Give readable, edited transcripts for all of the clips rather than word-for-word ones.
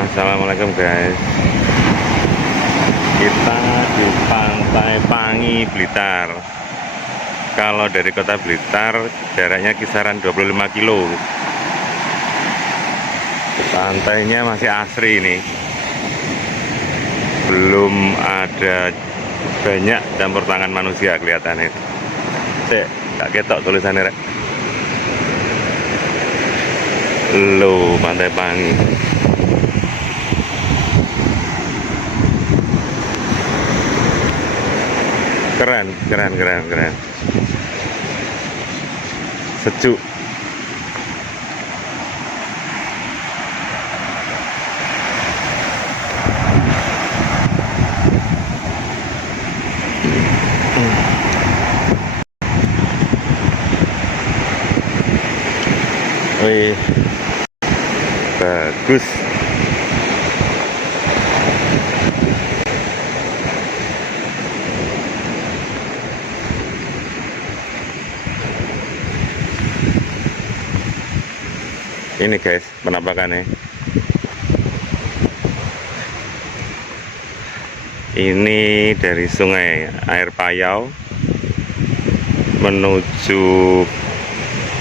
Assalamualaikum guys. Kita di Pantai Pangi, Blitar. Kalau dari kota Blitar jaraknya kisaran 25 kilo. Pantainya masih asri ini. Belum ada banyak campur tangan manusia kelihatannya. Cek, gak ketok tulisannya rek. Lo Pantai Pangi. Keren. Sejuk. Wih, bagus. Ini guys penampakannya. Ini dari sungai Air Payau menuju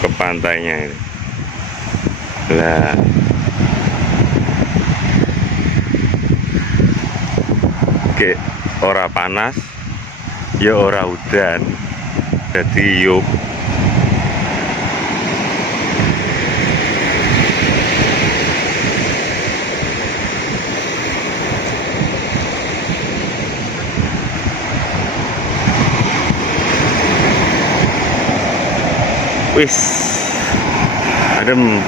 ke pantainya ini. Lah, oke, ora panas, ya ora udan, jadi yuk. Wis, adem.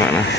Panas.